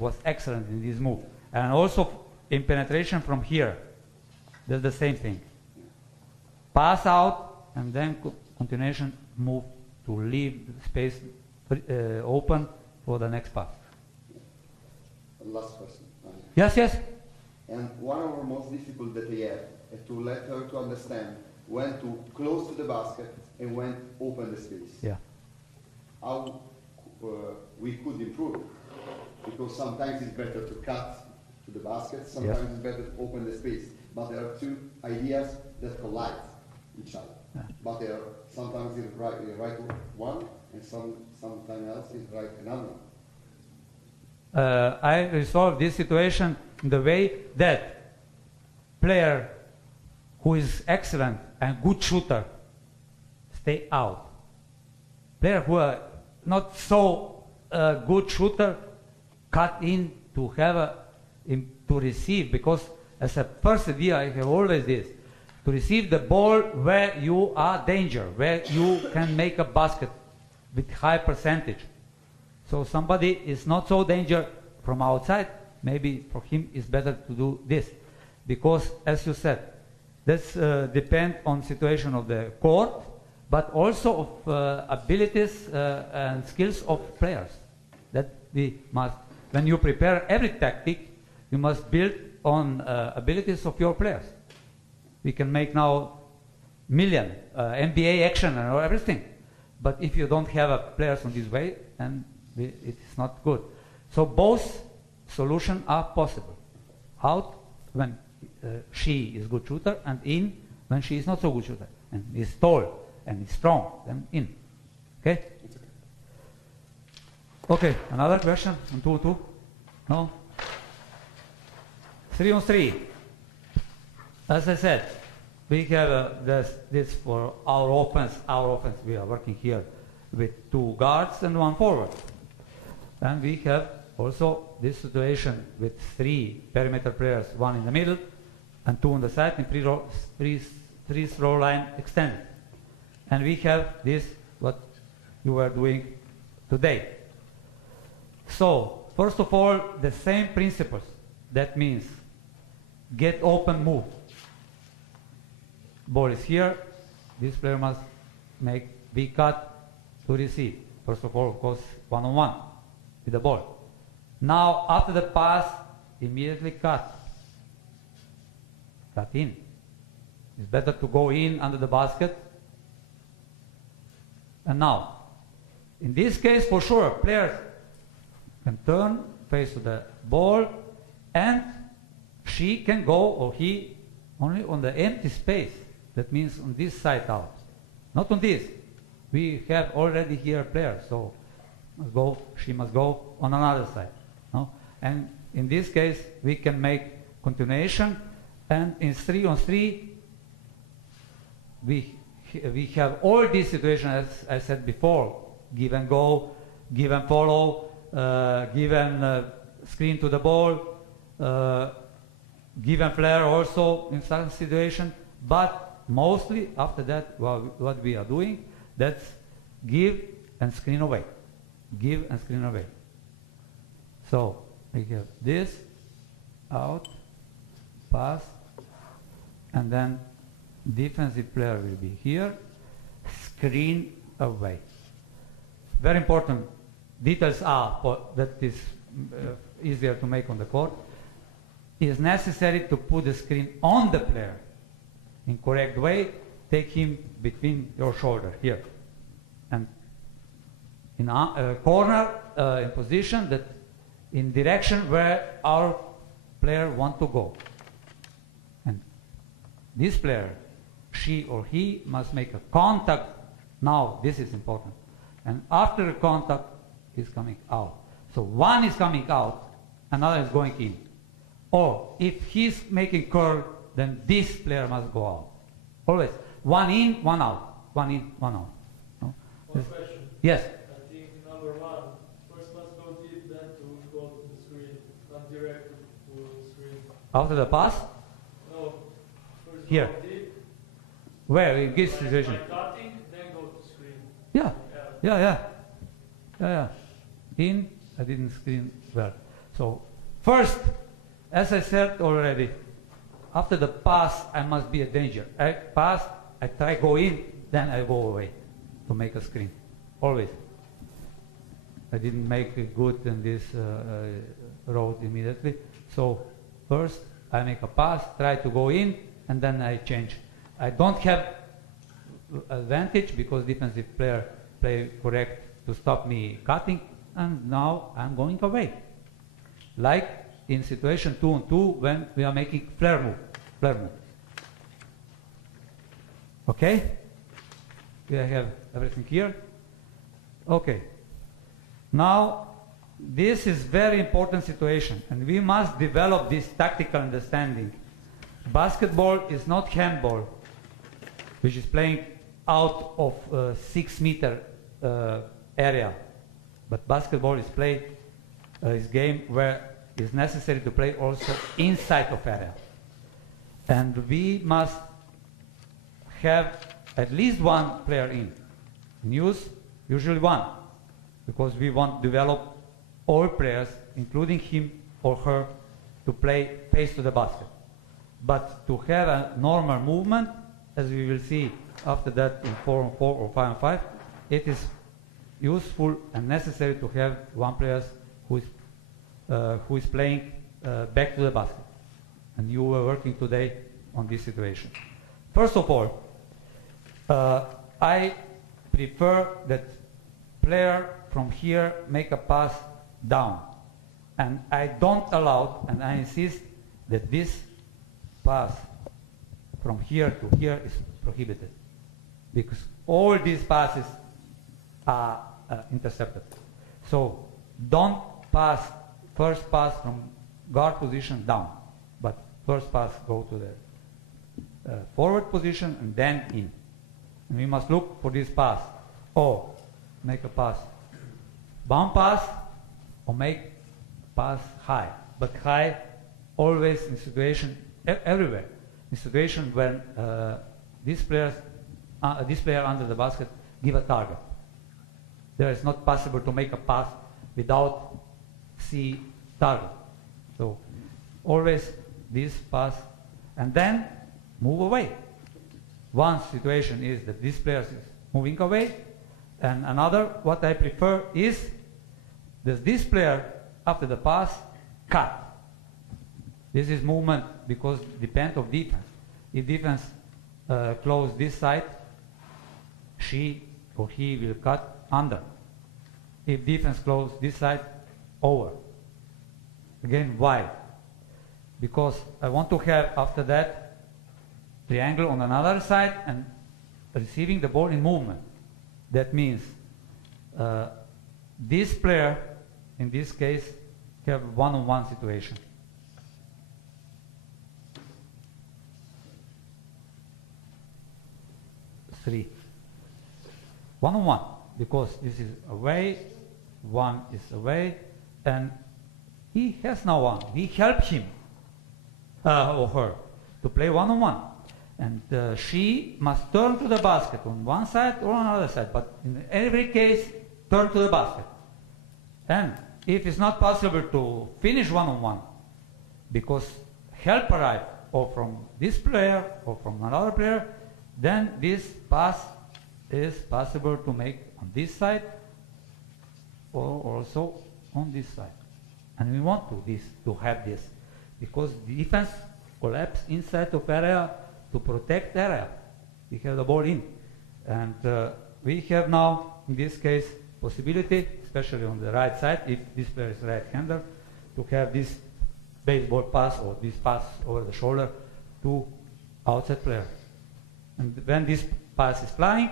was excellent in this move. And also in penetration from here. That's the same thing. Pass out and then continuation move to leave the space open for the next pass. Last question. Yes, yes. And one of the most difficult that I have is to let her to understand when to close to the basket and when open the space. Yeah. How we could improve, because sometimes it's better to cut to the basket, sometimes it's better to open the space. But there are two ideas that collide each other. Yeah. But there are sometimes it's right one, and sometimes else is right another one. I resolve this situation in the way that player who is excellent and good shooter stay out. Player who are not so good shooter cut in to have to receive, because as a first idea I have always this, to receive the ball where you are danger, where you can make a basket with high percentage. So somebody is not so danger from outside, maybe for him it's better to do this. Because as you said, this depends on situation of the court, but also of abilities and skills of players. That we must, when you prepare every tactic, you must build on abilities of your players. We can make now million NBA action and everything, but if you don't have players on this way, then it is not good. So both solutions are possible. Out when she is good shooter, and in when she is not so good shooter and is tall and is strong, then in. Okay? Okay, another question on 2-2? No? 3-on-3. As I said, we have this for our offense. Our offense, we are working here with 2 guards and 1 forward. And we have also this situation with 3 perimeter players, 1 in the middle and 2 on the side, and three throw line extended. And we have this, what you were doing today. So, first of all, the same principles. That means get open, move. Ball is here. This player must be cut to receive. First of all, of course, one-on-one with the ball. Now, after the pass, immediately cut. Cut in. It's better to go in under the basket. And now, in this case, for sure, players can turn, face to the ball, and she can go, or he, only on the empty space. That means on this side out. Not on this. We have already here players, so she must go on another side. No? And in this case, we can make continuation, and in 3-on-3, we have all these situations, as I said before, give and go, give and follow, give and screen to the ball, give and flare also in some situation, but mostly after that, what we are doing, that's give and screen away. Give and screen away. So we have this, out, pass, and then defensive player will be here, screen away. Very important details are, that is easier to make on the court. It is necessary to put the screen on the player in correct way. Take him between your shoulder here, and in a corner in position that in direction where our player want to go. And this player, she or he, must make a contact. Now this is important. And after the contact, is coming out. So one is coming out, another is going in. Or if he's making curl, then this player must go out. Always one in, one out. One in, one out. No? One question. Yes. I think number 1, first must go deep, then to go to the screen, not direct to the screen. After the pass? No. First here. Go deep. Where? In this situation? By cutting, then go to screen. Yeah. In, I didn't screen well. So first, as I said already, after the pass, I must be a danger. I pass, I try go in, then I go away to make a screen, always. I didn't make it good in this road immediately. So first, I make a pass, try to go in, and then I change. I don't have advantage because defensive player play correct to stop me cutting, and now I'm going away. Like in situation 2-on-2 when we are making flare move. Okay? We have everything here. Okay. Now, this is very important situation, and we must develop this tactical understanding. Basketball is not handball, which is playing out of 6-meter area, but basketball is played is game where it's necessary to play also inside of area, and we must have at least one player in. Usually one, because we want to develop all players, including him or her, to play face to the basket. But to have a normal movement, as we will see after that in 4-on-4 or 5-on-5, it is useful and necessary to have one player who is playing back to the basket. And you were working today on this situation. First of all, I prefer that player from here make a pass down. And I don't allow, and I insist that this pass from here to here is prohibited, because all these passes are intercepted. So don't pass, first pass from guard position down, but first pass go to the forward position and then in. And we must look for this pass, or make a pass bound pass, or make pass high, but high always in situation everywhere. In situation when this player under the basket give a target. There is not possible to make a pass without see target. So always this pass and then move away. One situation is that this player is moving away, and another, what I prefer is that this player after the pass cut. This is movement because depend of defense. If defense close this side, she or he will cut under. If defense close this side, over. Again, why? Because I want to have after that triangle on another side and receiving the ball in movement. That means this player, in this case, have one-on-one situation. Three. One-on-one, because this is away, one is away, and he has now one. We help him or her to play one-on-one. And she must turn to the basket on one side or on another side, but in every case, turn to the basket. And if it's not possible to finish one-on-one, because help arrive, or from this player or from another player, then this pass is possible to make on this side or also on this side. And we want to have this, because the defense collapse inside of area to protect area. We have the ball in. And we have now, in this case, possibility, especially on the right side, if this player is right-hander, to have this baseball pass or this pass over the shoulder to outside player. And when this pass is flying,